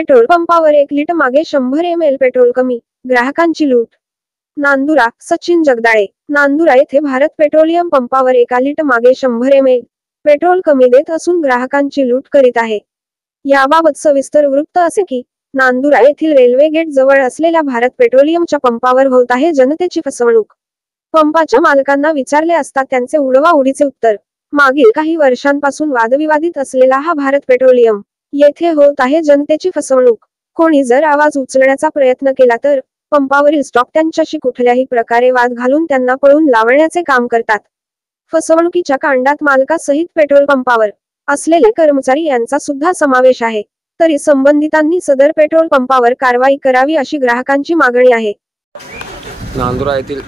Petrol पंपावर 1 litre मागे 100 ml petrol कमी, ग्राहकांची लूट। नांदुरा, सचिन जगदाळे। नांदुरा येथे भारत पेट्रोलियम पंपावर 1 लिटर मागे 100 ml पेट्रोल कमी देत असून ग्राहकांची लूट करीत आहे। याबाबत सविस्तर वृत्त असे की, नांदुरा येथील रेल्वे गेट जवळ असलेल्या भारत पेट्रोलियमच्या पंपावर होत आहे जनतेची फसवणूक। पंपाच्या मालकांना विचारले असता त्यांचे उडवाउडीचे उत्तर। मागील काही वर्षांपासून वादविवादित असलेला हा भारत पेट्रोलियम येथे होत आहे जनतेची फसवणूक। कोणी जर आवाज उचलण्याचा प्रयत्न केला तर पंपावरील स्टॉक त्यांच्याशी कुठल्याही प्रकारे वाद घालून त्यांना पळून लावण्याचे काम करतात। फसवणुकीच्या कांडात मालकासहित पेट्रोल पंपावर असलेले कर्मचारी यांचा सुद्धा समावेश आहे। तरी संबंधितांनी सदर पेट्रोल पंपावर कारवाई करावी अशी ग्राहकांची मागणी आहे। नांदुरा येथील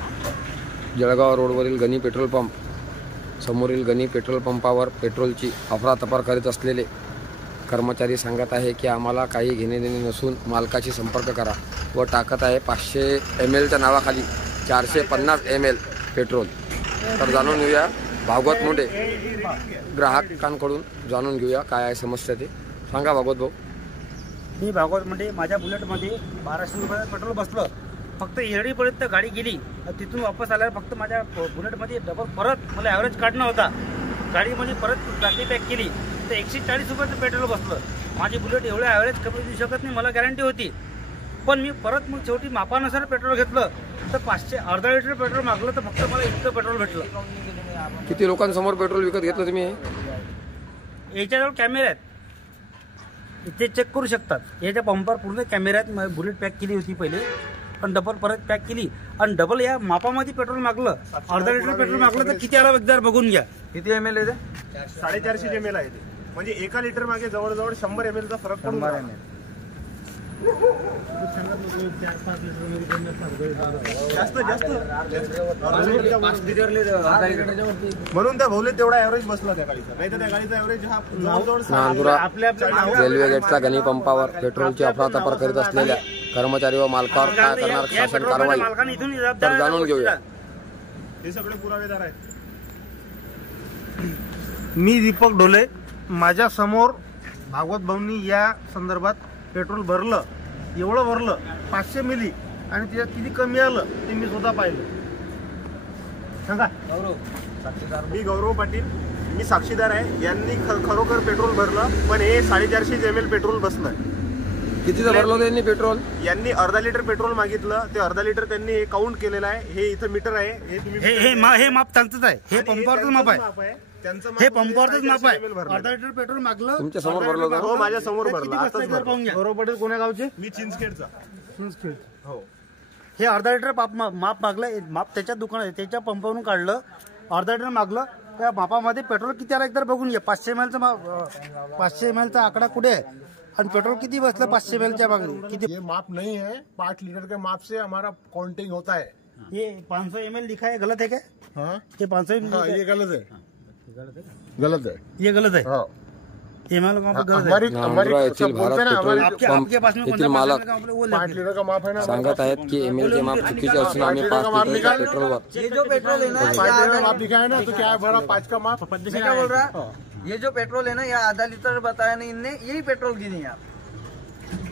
जळगाव रोडवरील गनी पेट्रोल पंप समोरील गनी पेट्रोल पंपावर पेट्रोलची अफरातफर करीत असलेले कर्मचारी सांगत आहे की आम्हाला काही घेणे देणे नसून मालकाशी संपर्क करा व टाकत आहे 500 ml च्या नावाखाली 450 ml पेट्रोल। तर जाणून घेऊया भागवत मुंडे ग्राहकांकडून जाणून घेऊया काय आहे समस्या ते। सांगा भागवत भाऊ। मी भागवत मुंडे, माझ्या बुलेटमध्ये 1200 रुपये पेट्रोल बसलं। फक्त येरडीपर्यंत गाडी गेली, तिथून वापस आल्यावर फक्त माझ्या बुलेटमध्ये डबल परत मला ॲव्हरेज काढणं होता। गाडीमध्ये परत गाडी पॅक केली तर 140 रुपयाचं पेट्रोल बसलं। माझी बुलेट एवढं ॲव्हरेज कमी देऊ शकत नाही, मला गॅरंटी होती। पण मी परत मग शेवटी मापानुसार पेट्रोल घेतलं तर 500 अर्धा लिटर पेट्रोल मागलं तर फक्त मला इतकं पेट्रोल भेटलं। किती लोकांसमोर पेट्रोल विकत घेतलं तुम्ही? याच्याजवळ कॅमेरे आहेत, इथे चेक करू शकतात। याच्या पंपावर पूर्ण कॅमेरे आहेत। बुलेट पॅक केली होती पहिले, पण डबल परत पॅक केली आणि डबल या मापामध्ये पेट्रोल मागलं। अर्धा लिटर पेट्रोल मागलं तर किती आला एकदा बघून घ्या। किती ml आहे ते? 450 ml आहे ते, म्हणजे 1 लिटर मागे जवळजवळ 100 ml चा फरक पडून म्हणून त्या भोवले तेवढा ॲव्हरेज बसला त्या गाडीचा, नाही तर त्या गाडीचा ॲव्हरेज हा नांदुरा रेल्वे गेटच्या गनी पंपावर पेट्रोलची अफरातफर करीत असलेल्या कर्मचारी व मालकावर काय करणार शासन कारवाई, तर जाणून घेऊया। हे सगळे पुरावेदार आहेत। मी दीपक ढोले, माझ्या समोर भागवत भाऊंनी या संदर्भात पेट्रोल भरलं, एवढं भरलं 500 मिली आणि त्याच्यात किती कमी आलं ते मी स्वतः पाहिलं। सांगा। मी गौरव पाटील, मी साक्षीदार आहे। यांनी खरोखर पेट्रोल भरलं, पण हे 450 ml पेट्रोल बसलं। कितीचं भरलं होतं यांनी पेट्रोल? यांनी अर्धा लिटर पेट्रोल मागितलं, ते अर्धा लिटर त्यांनी काउंट केलेलं आहे। हे इथं मीटर आहे, हे तुम्ही हे माप त्यांचंच आहे, हे पंपावरच माप आहे, हे पंपावरच माप आहे। अर्धा लिटर पेट्रोल मागलं तुमच्या समोर भरलं होतं? हो, माझ्या समोर भरलं। आताच भरलं। गौरव पटेल कोण्या गावचे? मी चिंचखेडचा। हो। हे अर्धा लिटर माप मागलं, माप त्याच्या दुकानात त्याच्या पंपावरून काढलं, अर्धा लिटर मागलं। त्या मापामध्ये पेट्रोल किती आला एकदा बघून घ्या। 500 ml चा माप, 500 ml चा आकडा कुठे आहे और पेट्रोल कितनी बसला 500 ml चा कितनी? ये माप नहीं है, 5 लीटर के माप से हमारा काउंटिंग होता है। ये 500 ml लिखा है, गलत है क्या? हाँ, ये 500 ml ये गलत है। गलत है, ये गलत है। हाँ। एमएल का गलत है। नांदुरा येथील भारत पेट्रोल पंप येथील मालक 5 लीटर का माप है ना, सांगत आहेत की ml के माप चुकीचे असून आम्ही 5 लीटरच्या पेट्रोलवर ये जो पेट्रोल है ना, 5 लीटर का माप लिखा है ना, तो क्या है बड़ा 5 का माप? मैं क्या बोल रहा, ये जो पेट्रोल है ना, ये आधा लीटर बताया नहीं इनने, यही पेट्रोल की नहीं आप।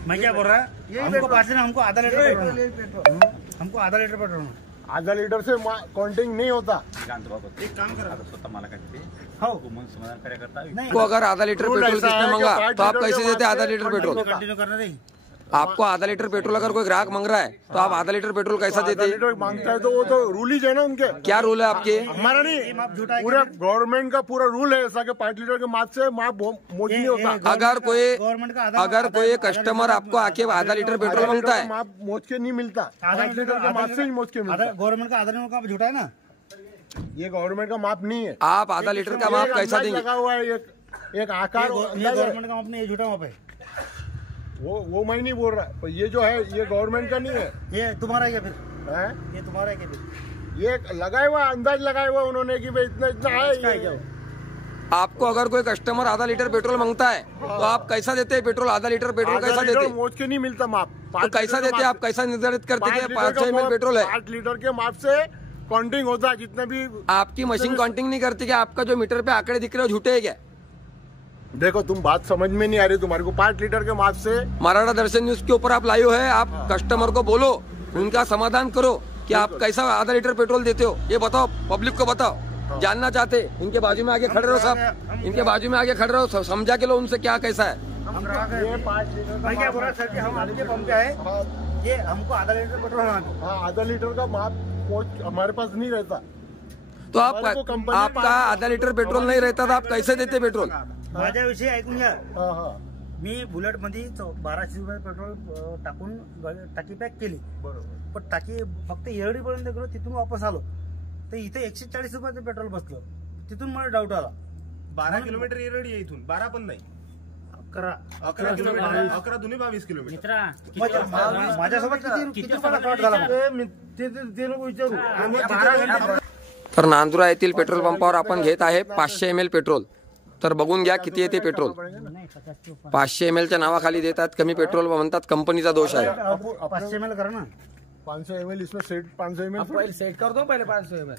मैं क्या बोल रहा, हमको 5 लीटर, हमको आधा लीटर पेट्रोल, हमको आधा लीटर पेट्रोल। आधा लीटर से काउंटिंग नहीं होता। एक काम करा, आपको अगर आधा लीटर पेट्रोल किसने मांगा तो आप कैसे देते आधा लीटर पेट्रोल? कंटिन्यू करना नहीं। आपको आधा लीटर पेट्रोल अगर कोई ग्राहक मांग रहा है तो आप आधा लीटर पेट्रोल कैसा देते? लीटर मांगता है तो वो तो रूल ही है ना उनके। क्या रूल है आपके? हमारा नहीं, पूरा गवर्नमेंट का पूरा रूल है ऐसा कि 5 लीटर के माप से माप मोदी नहीं होता। अगर कोई कस्टमर आपको आके आधा लीटर पेट्रोल मांगता है, माप मोच के नहीं मिलता, 5 लीटर के माप से ही मोच के मिलता। गवर्नमेंट का आधा लीटर का झूठा है ना, ये गवर्नमेंट का माप नहीं है। आप आधा लीटर का माप कैसा देंगे? लगा हुआ है एक आकार, गवर्नमेंट का माप नहीं, ये झूठा माप है। वो मैं नहीं बोल रहा, ये जो है ये गवर्नमेंट का नहीं है। ये तुम्हारा है क्या फिर? है ये तुम्हारा है क्या फिर? ये लगाया हुआ अंदाज लगाया हुआ उन्होंने कि भाई इतना इतना है ये। आपको अगर कोई कस्टमर आधा लीटर पेट्रोल मांगता है तो आप कैसा देते हैं पेट्रोल? आधा लीटर पेट्रोल कैसा देते हैं? मोच के नहीं मिलता माप। तो कैसा देते हैं आप? कैसा निर्धारित करते हैं? 500 ml पेट्रोल है, 8 लीटर के माप से काउंटिंग होता है जितना भी। आपकी मशीन काउंटिंग नहीं करती कि आपका जो मीटर पे आंकड़े दिख रहे हो झूठे है क्या? देखो तुम बात समझ में नहीं आ रही, तुम्हारे को 5 लीटर के माप से मराठा दर्शन न्यूज के ऊपर आप लाइव है, आप कस्टमर को बोलो, उनका समाधान करो कि आप कैसा आधा लीटर पेट्रोल देते हो, ये बताओ, पब्लिक को बताओ, जानना चाहते। इनके बाजू में आगे खड़े रहो साहब, इनके बाजू में आगे खड़े रहो, समझा के लो उनसे क्या कैसा है। हम ग्राहक हैं। ये 5 लीटर मैं क्या बोल रहा सर जी, हम आपके पंप पे आए, ये हमको आधा लीटर पेट्रोल है। हाँ, आधा लीटर का माप वो हमारे पास नहीं रहता। तो हमारे को कंपनी आपका आधा लीटर पेट्रोल नहीं रहता था, आप कैसे देते पेट्रोल? माझ्याविषयी ऐकून घ्या, हाँ हाँ मी बुलेट मध्ये 1200 रुपये पेट्रोल टाकून टाकी पॅक केली, बरोबर। पण टाकी फक्त येरडी पर्यंत गेलो, तिथून वापस आलो तर इथे 140 रुपयाचं पेट्रोल बसलं, तिथून मला डाऊट आला। 12 किलोमीटर येरडी आहे इथून, 12 पण नाही, 11 किलोमीटर, 11 दुनी 22 किलोमीटर। माझ्यासोबत किती रुपयाला फ्रॉड झाला? ते नको विचारू. आम्ही 12 घंटे तर नांदुरा येथील पेट्रोल पंपावर आपण घेत आहे 500 ml पेट्रोल। तर बघून घ्या किती येते पेट्रोल। 500 ml च्या नावाखाली देतात कमी पेट्रोल व म्हणतात कंपनीचा दोष आहे। 500 ml करा ना, 500 ml इसमें सेट 500 ml सेट कर दो पहले 500 ml।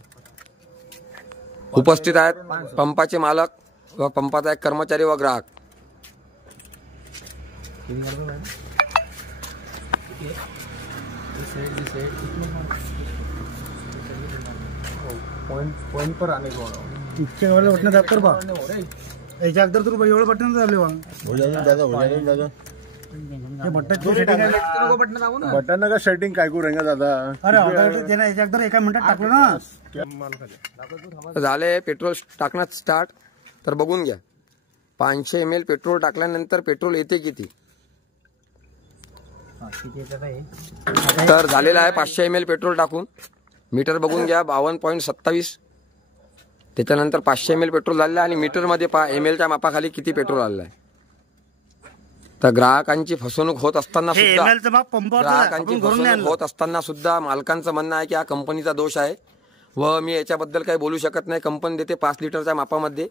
उपस्थित आहेत पंपाचे मालक व पंपाचा एक कर्मचारी व ग्राहक। पॉइंट पर आने को इतके वेळ बटन दाब कर बा, याच्या अगोदर तू एवढं बटन दाबले बा, हो जाएगा दादा, हो जाएगा दादा। हे बटन सेटिंग आहे। बटन दाबू ना। बटन का सेटिंग काय को रहेगा दादा? अरे ऑर्डर देना, याच्या अगोदर एका मिनिटात टाकलं ना। झाले पेट्रोल टाकणं स्टार्ट। तर बघून घ्या 500 ml पेट्रोल टाकल्यानंतर पेट्रोल येते किती। तर झालेलं आहे 500 ml पेट्रोल टाकून, मीटर बघून घ्या 52.27। त्याच्यानंतर 500 ml पेट्रोल झालेलं आहे आणि मीटरमध्ये ml च्या मापाखाली किती पेट्रोल आलेलं आहे। तर ग्राहकांची फसवणूक होत असताना हे सुद्धा एमएलचं माप पंपावर ग्राहकांची आपण घरून फसवणूक आणलं। होत असताना सुद्धा मालकांचं म्हणणं आहे की हा कंपनीचा दोष आहे व मी याच्याबद्दल काही बोलू शकत नाही, कंपनी देते 5 लिटरच्या मापामध्ये।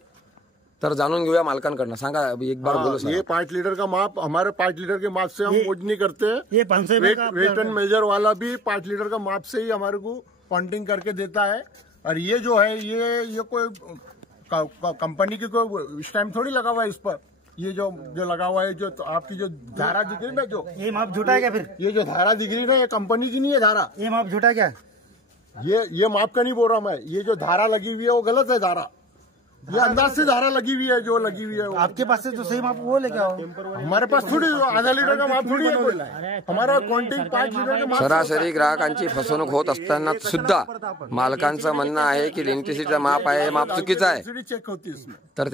तर जाणून घेऊया मालकांकडनं, सांगा एक बार बोलो ये 5 लीटर का माप, हमारे 5 लीटर के माप से हम कुछ नहीं करते। ये 500 ml का वेट एंड मेजर वाला भी 5 लीटर का माप से ही हमारे को काउंटिंग करके देता है। और ये जो है ये कोई कंपनी की कोई स्टैम्प थोड़ी लगा हुआ है इस पर। ये जो लगा हुआ है, जो तो आपकी जो धारा दिख रही ना, जो ये माप झूठा है क्या? फिर ये जो धारा दिख रही ना, ये कंपनी की नहीं है धारा। ये माप झूठा है क्या? ये माप का नहीं बोल रहा मैं, ये जो धारा लगी हुई है वो गलत है धारा। ये अंदाज से धारा लगी हुई है, जो लगी हुई है वो। आपके पास से जो सही माप वो लेके आओ। हमारे पास थोड़ी आधा लीटर का माप थोड़ी है कोई। हमारा काउंटिंग 5 लीटर का माप। सरासरी ग्राहकांची फसवणूक होत असताना सुद्धा मालकांचं म्हणणं आहे की इलेक्ट्रिसिटीचं माप आहे, हे माप चुकीचं आहे। चेक होती इसमें। तर